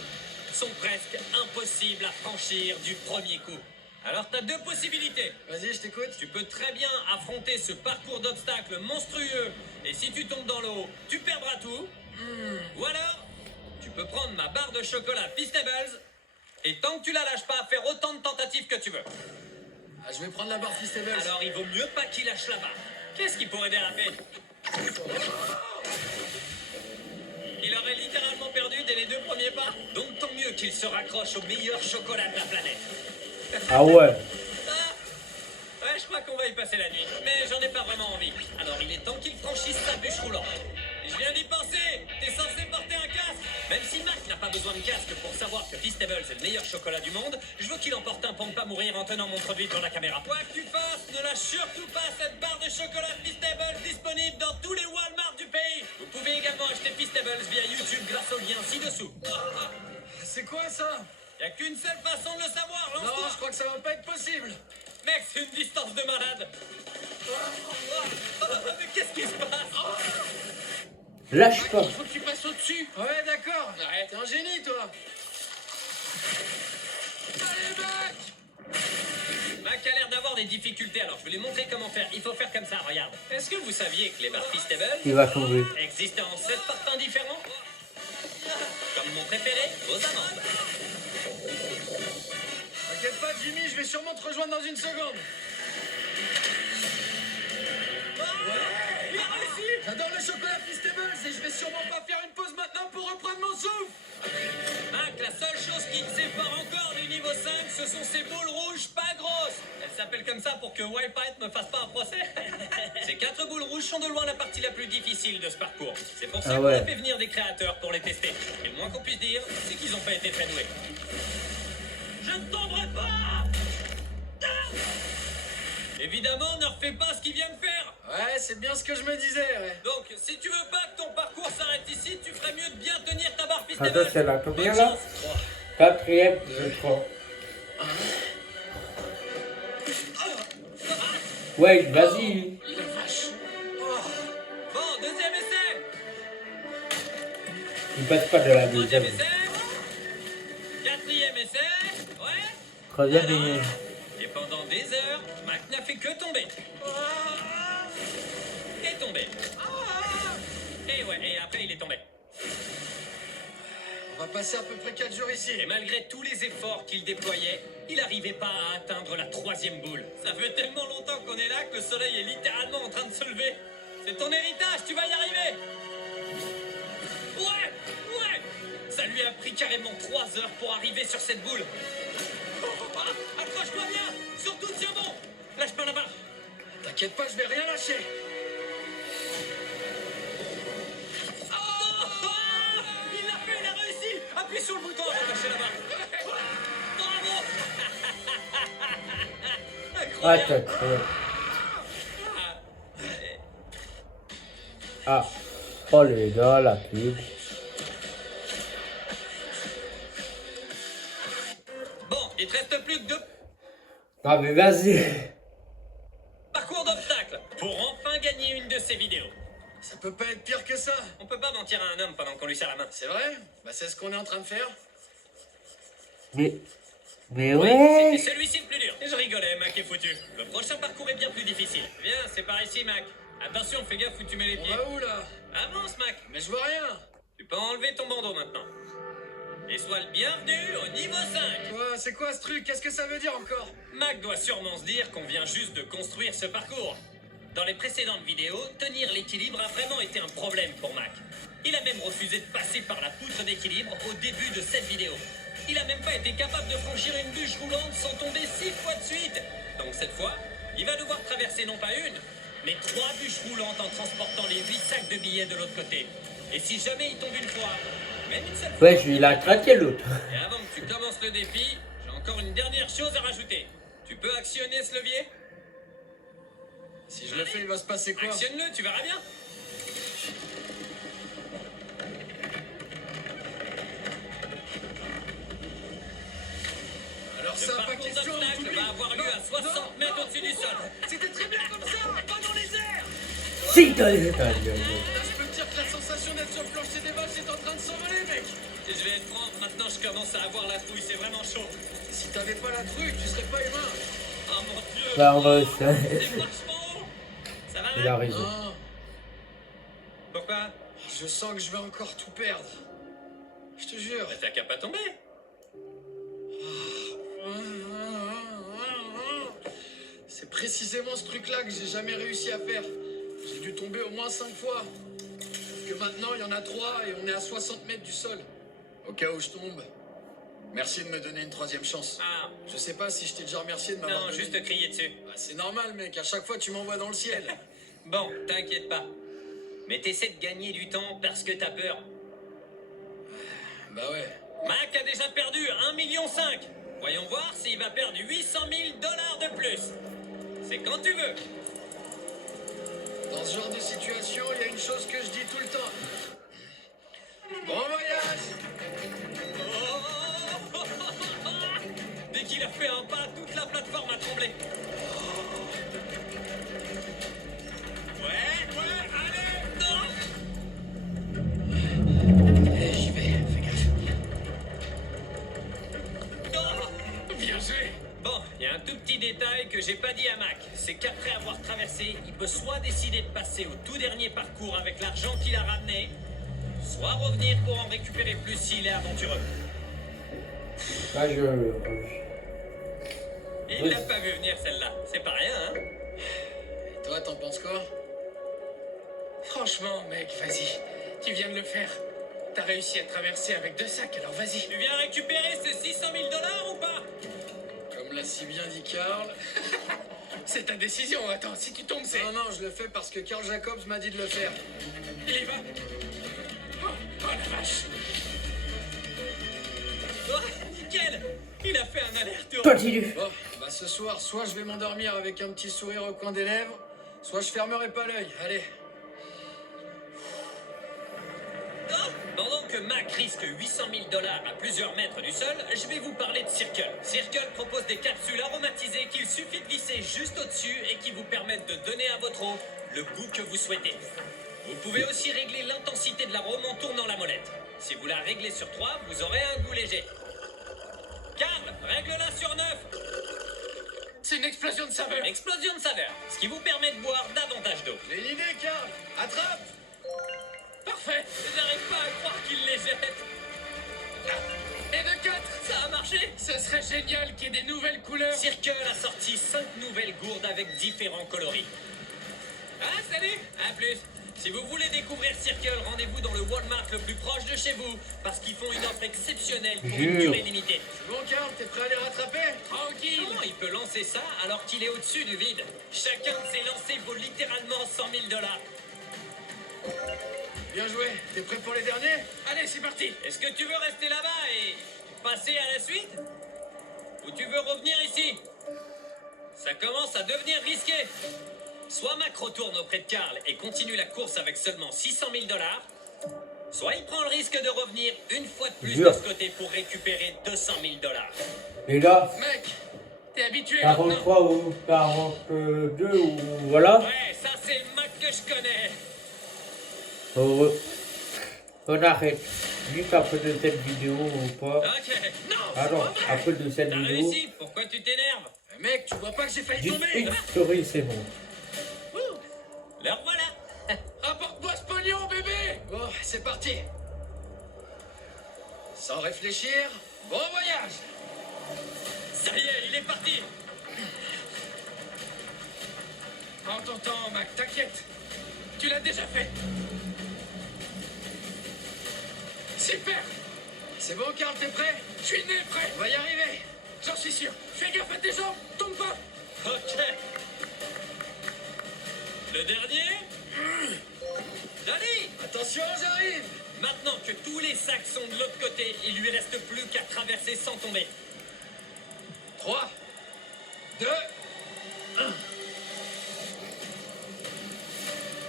sont presque impossibles à franchir du premier coup. Alors t'as deux possibilités. Vas-y, je t'écoute. Tu peux très bien affronter ce parcours d'obstacles monstrueux, et si tu tombes dans l'eau, tu perdras tout. Ou alors, tu peux prendre ma barre de chocolat Feastables, et tant que tu la lâches pas, faire autant de tentatives que tu veux. Ah, je vais prendre la barre Feastables. Alors il vaut mieux pas qu'il lâche la barre. Qu'est-ce qui pourrait déraper? Il aurait littéralement perdu dès les 2 premiers pas. Donc tant mieux qu'il se raccroche au meilleur chocolat de la planète. Ah ouais. Ah, ouais, je crois qu'on va y passer la nuit, mais j'en ai pas vraiment envie. Alors il est temps qu'il franchisse sa bûche roulante. Je viens d'y penser, t'es censé porter un casque. Même si Mac n'a pas besoin de casque pour savoir que Feastables est le meilleur chocolat du monde, je veux qu'il en porte un pour ne pas mourir en tenant mon produit devant la caméra. Quoi que tu fasses, ne lâche surtout pas cette barre de chocolat Feastables disponible dans tous les Walmart du pays. Vous pouvez également acheter Feastables via YouTube grâce au lien ci-dessous. C'est quoi ça? Y a qu'une seule façon de le savoir, Non, lance-toi. je crois que ça va pas être possible. Mec, c'est une distance de malade. Mais qu'est-ce qui se passe? Lâche pas. Il faut que tu passes au-dessus. Ouais, d'accord. Ouais. T'es un génie, toi. Allez, mec! Mac a l'air d'avoir des difficultés, alors je vais lui montrer comment faire. Il faut faire comme ça, regarde. Est-ce que vous saviez que les barres Feastables Il va tomber. existent en 7 parfums différents? Comme mon préféré, aux amandes. T'inquiète pas, Jimmy, je vais sûrement te rejoindre dans une seconde. Il a réussi! J'adore le chocolat Feastables et je vais sûrement pas faire une pause maintenant pour reprendre mon souffle. Mac, la seule chose qui te sépare encore du niveau 5, ce sont ces boules rouges pas grosses. Elles s'appellent comme ça pour que Wildpipe me fasse pas un procès. Ces 4 boules rouges sont de loin la partie la plus difficile de ce parcours. C'est pour ça Ah qu'on ouais. a fait venir des créateurs pour les tester. Et le moins qu'on puisse dire, c'est qu'ils ont pas été très doués. Je ne tomberai pas! Évidemment, ne refais pas ce qu'il vient de faire. Ouais, c'est bien ce que je me disais, ouais. Donc, si tu veux pas que ton parcours s'arrête ici, tu ferais mieux de bien tenir ta barre Attends, Feastables. c'est la combien Bonne là? chance. 4ème, je crois. Ouais, vas-y. La vache. Bon, deuxième essai. Il passe pas de la Troisième deuxième. essai. Quatrième essai. Ouais. Troisième et... Et pendant des heures, Mac n'a fait que tomber. Et tomber. Et ouais, et après il est tombé. On va passer à peu près 4 jours ici. Et malgré tous les efforts qu'il déployait, il n'arrivait pas à atteindre la 3e boule. Ça fait tellement longtemps qu'on est là que le soleil est littéralement en train de se lever. C'est ton héritage, tu vas y arriver. Ouais, ouais. Ça lui a pris carrément 3 heures pour arriver sur cette boule. Accroche-toi bien, surtout tiens bon. Lâche pas la barre. T'inquiète pas, je vais rien lâcher. Il l'a fait, il a réussi. Appuie sur le bouton avant de lâcher la barre. Bravo. Ah, Incroyable. Ah. Oh les gars, la pub. Bon, il te reste plus que 2 Ah mais vas-y. parcours d'obstacles pour enfin gagner une de ces vidéos. Ça peut pas être pire que ça. On peut pas mentir à un homme pendant qu'on lui serre la main. C'est vrai? Bah c'est ce qu'on est en train de faire. Mais C'était ouais. celui-ci le plus dur. Et je rigolais, Mac est foutu. Le prochain parcours est bien plus difficile. Viens, c'est par ici, Mac. Attention, fais gaffe où tu mets les On pieds. va où là? Avance, Mac. Mais je vois rien. Tu peux enlever ton bandeau maintenant. Et sois le bienvenu au niveau 5. Quoi? C'est quoi ce truc? Qu'est-ce que ça veut dire encore? Mac doit sûrement se dire qu'on vient juste de construire ce parcours. Dans les précédentes vidéos, tenir l'équilibre a vraiment été un problème pour Mac. Il a même refusé de passer par la poutre d'équilibre au début de cette vidéo. Il a même pas été capable de franchir une bûche roulante sans tomber 6 fois de suite. Donc cette fois, il va devoir traverser non pas une, mais 3 bûches roulantes en transportant les 8 sacs de billets de l'autre côté. Et si jamais il tombe une fois, même une seule fois... Ouais, il a craqué l'autre. Et avant que tu commences le défi, j'ai encore une dernière chose à rajouter. Tu peux actionner ce levier? Si je le fais, il va se passer quoi? Actionne-le, tu verras bien. Alors Le ça, pas parcours question, d'obstacle t'oublies. va avoir lieu à 60 mètres au-dessus du sol. C'était très bien comme ça, pas dans les airs. Si, t'as dit. Là, je peux te dire que la sensation d'être sur le plancher des vaches est en train de s'envoler, mec. Si je vais être franc, maintenant je commence à avoir la fouille, c'est vraiment chaud. Si t'avais pas la truc, tu serais pas humain. Oh mon dieu. Bah, on va aussi. C'est vachement haut. Ça va, Il a Mac? raison. Non, Pourquoi? je sens que je vais encore tout perdre. Je te jure. Bah, t'as qu'à pas tomber. C'est précisément ce truc-là que j'ai jamais réussi à faire. J'ai dû tomber au moins 5 fois. Sauf que maintenant, il y en a 3 et on est à 60 mètres du sol. Au cas où je tombe. Merci de me donner une 3e chance. Ah, Je sais pas si je t'ai déjà remercié de m'avoir non, donné... juste crier dessus. Bah, c'est normal, mec. À chaque fois, tu m'envoies dans le ciel. Bon, t'inquiète pas. Mais t'essaies de gagner du temps parce que t'as peur. Bah ouais. Mac a déjà perdu 1,5 million. Voyons voir s'il va perdre 800 000 $ de plus. C'est quand tu veux. Dans ce genre de situation, il y a une chose que je dis tout le temps. Bon voyage! Dès qu'il a fait un pas, toute la plateforme a tremblé. Ouais, allez, non! Allez, j'y vais, fais gaffe. Non! Bien joué. Bon, il y a un tout petit détail que j'ai pas dit à Mac. C'est qu'après avoir traversé, il peut soit décider de passer au tout dernier parcours avec l'argent qu'il a ramené, soit revenir pour en récupérer plus s'il est aventureux. Là, Il l'a pas vu venir celle-là, c'est pas rien, hein? Et toi, t'en penses quoi? Franchement, mec, vas-y. Tu viens de le faire. T'as réussi à traverser avec 2 sacs, alors vas-y. Tu viens récupérer ces 600 000 $ ou pas? Comme l'a si bien dit Karl. C'est ta décision. Attends, si tu tombes, c'est... Non, non, je le fais parce que Karl Jacobs m'a dit de le faire. Il y va. Oh la vache. Oh, nickel! Il a fait un aller-retour. continue. Bon, bah ce soir, soit je vais m'endormir avec un petit sourire au coin des lèvres, soit je fermerai pas l'œil. Allez. Oh, pendant que Mac risque 800 000 $ à plusieurs mètres du sol, je vais vous parler de Circle. Circle propose des capsules aromatisées qu'il suffit de glisser juste au-dessus et qui vous permettent de donner à votre eau le goût que vous souhaitez. Vous pouvez aussi régler l'intensité de l'arôme en tournant la molette. Si vous la réglez sur 3, vous aurez un goût léger. Karl, règle-la sur 9. C'est une explosion de saveur. Explosion de saveur, ce qui vous permet de boire davantage d'eau. J'ai une idée, Karl. Attrape. Parfait. J'arrive pas à croire qu'il les jette. Et de 4. Ça a marché. Ce serait génial qu'il y ait des nouvelles couleurs. Circle a sorti 5 nouvelles gourdes avec différents coloris. Ah, salut. À plus. Si vous voulez découvrir Circle, rendez-vous dans le Walmart le plus proche de chez vous, parce qu'ils font une offre exceptionnelle pour une Jure. durée limitée. Bon, Karl, t'es prêt à les rattraper? Tranquille. Comment il peut lancer ça alors qu'il est au-dessus du vide? Chacun de ces lancers vaut littéralement 100 000 $. Bien joué. T'es prêt pour les derniers? Allez, c'est parti. Est-ce que tu veux rester là-bas et passer à la suite? Ou tu veux revenir ici? Ça commence à devenir risqué. Soit Mac retourne auprès de Karl et continue la course avec seulement 600 000 $, soit il prend le risque de revenir une fois de plus Dur. de ce côté pour récupérer 200 000 $. Et là, Mec, t'es habitué maintenant. 43 ou 42 ou voilà. Ouais, ça c'est le Mac que je connais. On arrête. Juste après de cette vidéo ou pas. Ok. Non, Ah non, après de cette t'as vidéo. réussi. Pourquoi tu t'énerves? Mec, tu vois pas que j'ai failli Juste tomber? une story, c'est bon. Le voilà. Rapporte-moi ce pognon, bébé! Bon, c'est parti. Sans réfléchir, bon voyage! Ça y est, il est parti. En ton temps, Mac, t'inquiète. Tu l'as déjà fait. Super. C'est bon, Karl, t'es prêt? Je suis né prêt. On va y arriver. J'en suis sûr. Fais gaffe à tes jambes. Tombe pas. Ok. Le dernier. Dali. Attention, j'arrive! Maintenant que tous les sacs sont de l'autre côté, il lui reste plus qu'à traverser sans tomber. 3, 2,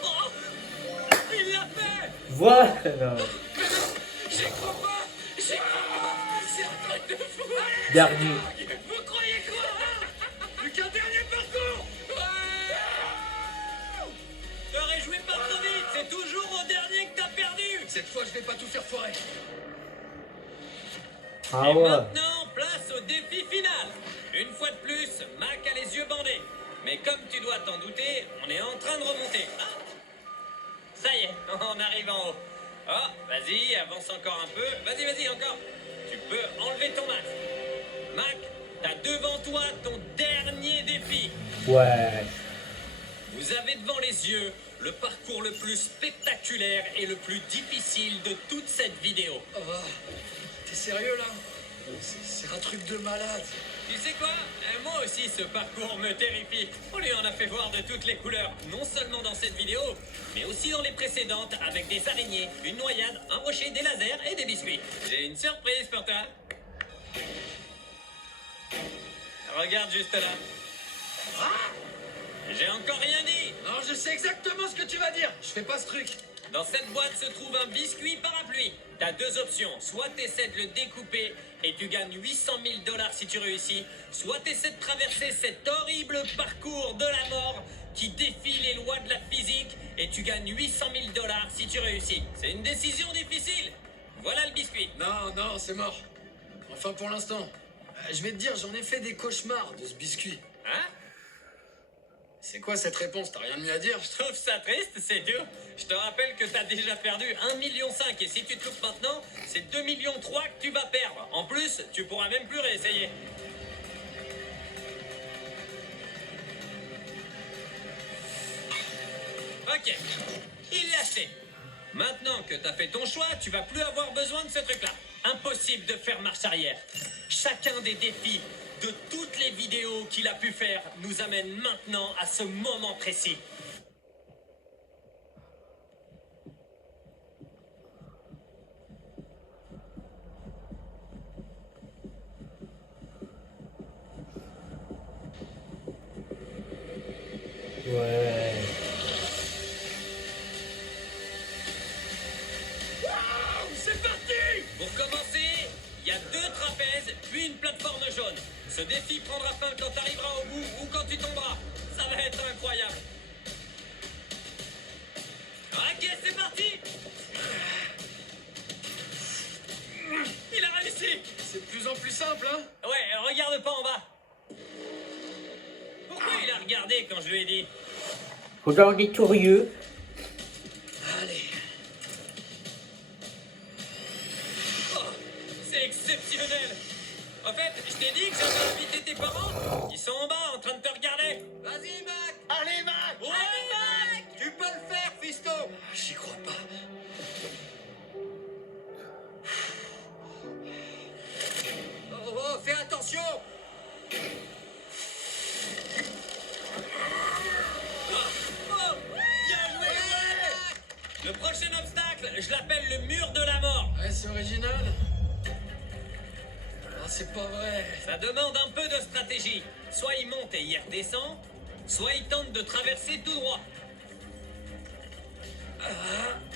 Oh, il l'a fait. Voilà. J'y crois pas. J'y crois pas. C'est un truc de fou. Allez, Dernier. vous croyez quoi? plus qu'un dernier parcours! Te réjouis pas trop vite, c'est toujours au dernier que t'as perdu. Cette fois, je vais pas tout faire foirer. Ah Et ouais. maintenant, place au défi final. Une fois de plus, Mac a les yeux bandés. Mais comme tu dois t'en douter, on est en train de remonter. Ah, ça y est, on arrive en haut. Oh, vas-y, avance encore un peu. Vas-y, encore. Tu peux enlever ton masque. Mac, t'as devant toi ton dernier défi. Ouais. Vous avez devant les yeux le parcours le plus spectaculaire et le plus difficile de toute cette vidéo. Oh, t'es sérieux là? C'est un truc de malade. Tu sais quoi? Moi aussi, ce parcours me terrifie. On lui en a fait voir de toutes les couleurs, non seulement dans cette vidéo, mais aussi dans les précédentes, avec des araignées, une noyade, un rocher, des lasers et des biscuits. J'ai une surprise pour toi. Regarde juste là. Ah! J'ai encore rien dit. Non, je je sais exactement ce que tu vas dire. Je fais pas ce truc. Dans cette boîte se trouve un biscuit parapluie. T'as deux options. Soit t'essaies de le découper et tu gagnes 800 000 $ si tu réussis. Soit t'essaies de traverser cet horrible parcours de la mort qui défie les lois de la physique et tu gagnes 800 000 $ si tu réussis. C'est une décision difficile. Voilà le biscuit. Non, non, c'est mort. Enfin, pour l'instant. Je vais te dire, j'en ai fait des cauchemars de ce biscuit. Hein? C'est quoi cette réponse? T'as rien de mieux à dire? Je trouve ça triste, c'est dur. Je te rappelle que t'as déjà perdu 1,5 million et si tu te loupes maintenant, c'est 2,3 millions que tu vas perdre. En plus, tu pourras même plus réessayer. Ok, il l'a fait. Maintenant que t'as fait ton choix, tu vas plus avoir besoin de ce truc-là. Impossible de faire marche arrière. Chacun des défis de toutes les vidéos qu'il a pu faire nous amène maintenant à ce moment précis. Ouais. C'est parti! Pour commencer, il y a 2 trapèzes, puis une plateforme jaune. Ce défi prendra fin quand tu arriveras au bout ou quand tu tomberas. Ça va être incroyable. Ok, c'est parti! Il a réussi! C'est de plus en plus simple, hein? Ouais, regarde pas en bas. Pourquoi il a regardé quand je lui ai dit? Regardez curieux. Allez. Oh, c'est exceptionnel! En fait, je t'ai dit que j'avais invité tes parents. Ils sont en bas en train de te regarder. Vas-y, Mac. Allez, Mac! Ouais, Mac! Tu peux le faire, fisto. J'y crois pas. Oh, oh, fais attention. Oh, bien joué, ouais! Le prochain obstacle, je l'appelle le mur de la mort. Ouais, c'est original. Ah, c'est pas vrai. Ça demande un peu de stratégie. Soit il monte et il redescend, soit il tente de traverser tout droit.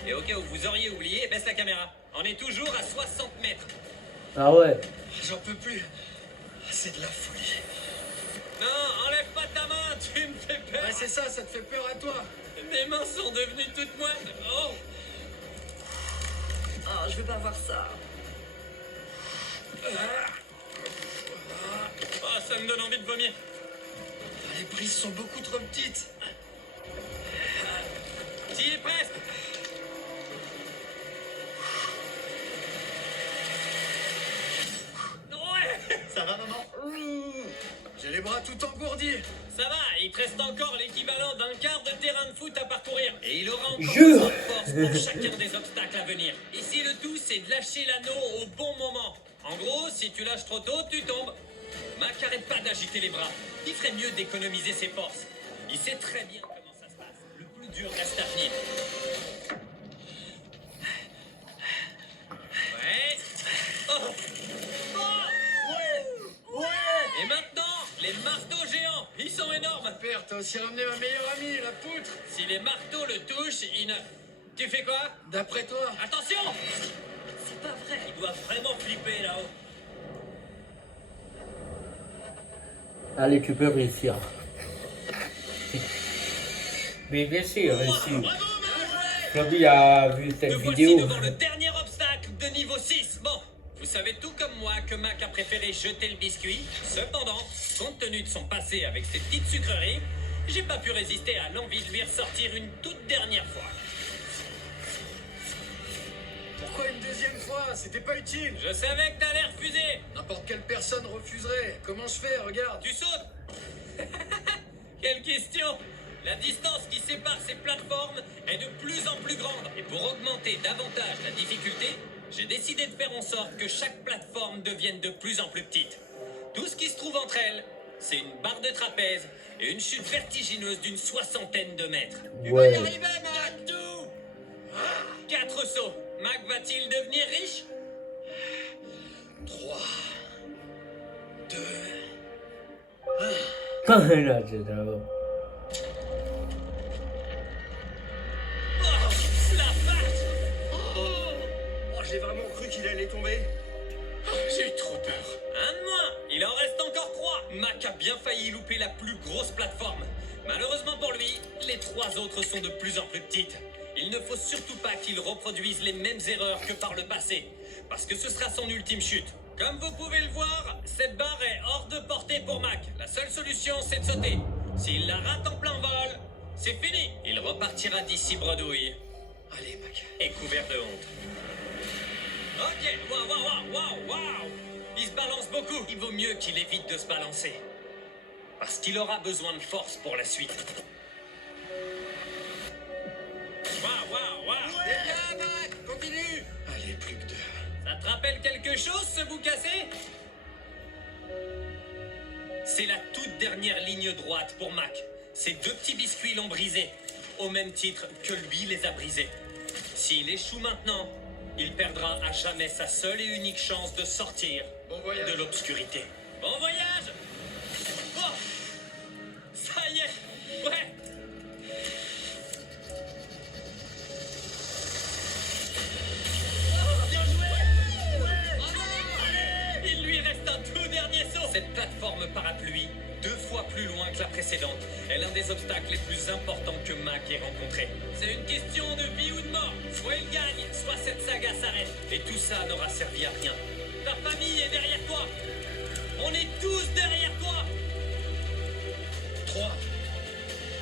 Et au cas où vous auriez oublié, baisse la caméra. On est toujours à 60 mètres. Ah ouais. J'en peux plus. C'est de la folie. Non, enlève pas ta main, tu me fais peur. Ouais, c'est ça, ça te fait peur à toi. Mes mains sont devenues toutes moites. Oh, Oh, je veux pas voir ça. oh, ça me donne envie de vomir. Les prises sont beaucoup trop petites. T'y es presque. Ouais, Ça va, maman? J'ai les bras tout engourdis. ça va, il te reste encore l'équivalent d'un quart de terrain de foot à parcourir. Et il aura encore Jure. autant de force pour chacun des obstacles à venir. Ici, le tout, c'est de lâcher l'anneau au bon moment. En gros, si tu lâches trop tôt, tu tombes. Mac, arrête pas d'agiter les bras. Il ferait mieux d'économiser ses forces. Il sait très bien comment ça se passe. Le plus dur reste à venir. Ouais. Oh. Oh. Et maintenant, les marteaux géants, ils sont énormes. Père, t'as aussi ramené ma meilleure amie, la poutre. Si les marteaux le touchent, il ne... Tu fais quoi? D'après toi. Attention! C'est pas vrai. Il doit vraiment flipper là-haut. Allez, tu peux réussir. Mais bien sûr, réussir. Flavie a vu cette Te voici vidéo. devant le dernier obstacle de niveau 6. Bon, vous savez tout comme moi que Mac a préféré jeter le biscuit. Cependant, compte tenu de son passé avec ses petites sucreries, j'ai pas pu résister à l'envie de lui ressortir une toute dernière fois. Pourquoi une deuxième fois? C'était pas utile. Je savais que t'allais refuser. N'importe quelle personne refuserait. Comment je fais? Regarde. Tu sautes. Quelle question! La distance qui sépare ces plateformes est de plus en plus grande. Et pour augmenter davantage la difficulté, j'ai décidé de faire en sorte que chaque plateforme devienne de plus en plus petite. Tout ce qui se trouve entre elles, c'est une barre de trapèze et une chute vertigineuse d'une 60aine de mètres. Tu vas y Ouais. arriver, Mac. Tout! 4 sauts. Mac va-t-il devenir riche? 3, 2, Là, c'est drôle. j'ai vraiment cru qu'il allait tomber. Oh, j'ai eu trop peur. Un de moins. Il en reste encore 3. Mac a bien failli louper la plus grosse plateforme. Malheureusement pour lui, les 3 autres sont de plus en plus petites. Il ne faut surtout pas qu'il reproduise les mêmes erreurs que par le passé, parce que ce sera son ultime chute. Comme vous pouvez le voir, cette barre est hors de portée pour Mac. La seule solution, c'est de sauter. S'il la rate en plein vol, c'est fini. Il repartira d'ici bredouille. Allez, Mac. Et couvert de honte. Ok, waouh. Il se balance beaucoup. Il vaut mieux qu'il évite de se balancer. Parce qu'il aura besoin de force pour la suite. Waouh. C'est bien, Mac. Continue. Allez, plus que 2. Ça te rappelle quelque chose, ce bout cassé? C'est la toute dernière ligne droite pour Mac. Ces 2 petits biscuits l'ont brisé, au même titre que lui les a brisés. S'il échoue maintenant, il perdra à jamais sa seule et unique chance de sortir Bon voyage. de l'obscurité. Bon voyage! Oh! Ça y est! Ouais! Bien joué! Il lui reste un tout dernier saut. Cette plateforme parapluie, 2 fois plus loin que la précédente, est l'un des obstacles les plus importants que Mac ait rencontré. C'est une question de vie ou de mort. Soit il gagne, soit cette saga s'arrête. Et tout ça n'aura servi à rien. Ta famille est derrière toi. On est tous derrière toi. 3.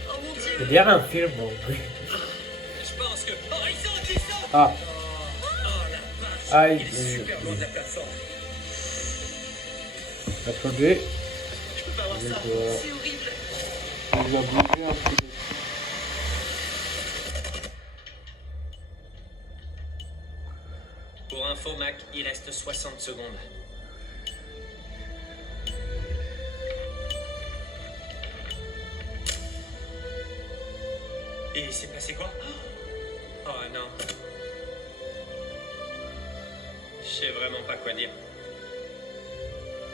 Oh mon Dieu. C'est bien un film, en plus. Je pense que... Oh, ils sont Ah, Oh la vache. Aïe. Il est super loin de la plateforme. attendez. Je peux pas voir Je ça. dois- C'est horrible. on va bouger un peu. Pour info, Mac, il reste 60 secondes. Et il s'est passé quoi? Oh non. Je sais vraiment pas quoi dire.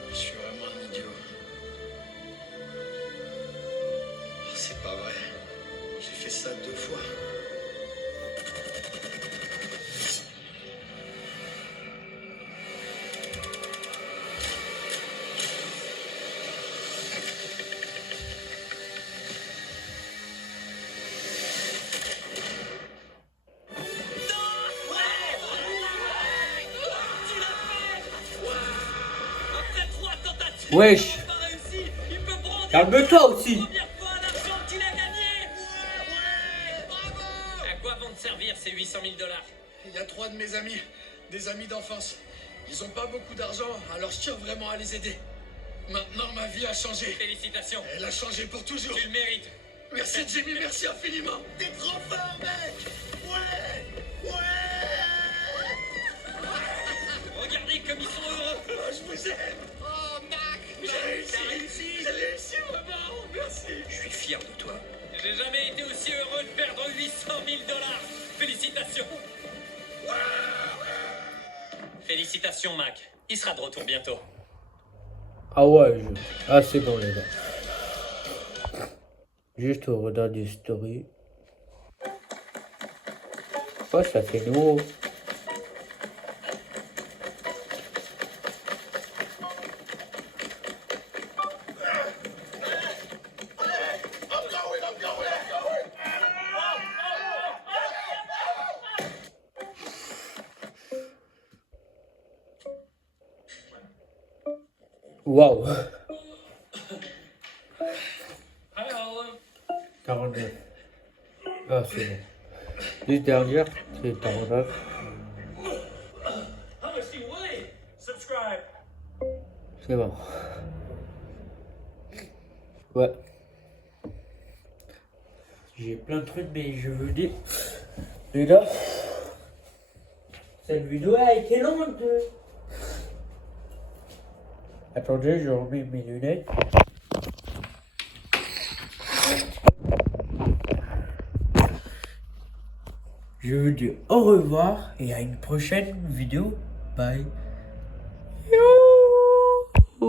Je suis vraiment un idiot. Oh, c'est pas vrai. J'ai fait ça 2 fois. Tu l'as fait! Après 3 tentatives, Wesh. il n'a pas réussi. Il peut prendre Calme-toi aussi. la première fois l'argent qu'il a gagné. Bravo! À quoi vont te servir ces 800 000 $? Il y a 3 de mes amis, des amis d'enfance. Ils ont pas beaucoup d'argent, alors je tiens vraiment à les aider. Maintenant, ma vie a changé. Félicitations. Elle a changé pour toujours. Tu le mérites. Merci Jimmy, merci infiniment. T'es trop fort, mec. Ouais. Regardez comme ils sont heureux. Oh, je vous aime. Oh, Mac. J'ai réussi. J'ai réussi, vraiment. Merci. Je suis fier de toi. J'ai jamais été aussi heureux de perdre 800 000 $. Félicitations. Félicitations, Mac. Il sera de retour bientôt. Ah ouais, ah c'est bon les gars. Juste au regard du story. Oh, ça fait nouveau. Waouh. 49. Ah c'est bon. Juste derrière, c'est 49. Subscribe. C'est bon. Ouais. J'ai plein de trucs, mais je veux dire. Les gars, cette vidéo a été longue. Attendez, je remets mes lunettes. Je vous dis au revoir et à une prochaine vidéo. Bye.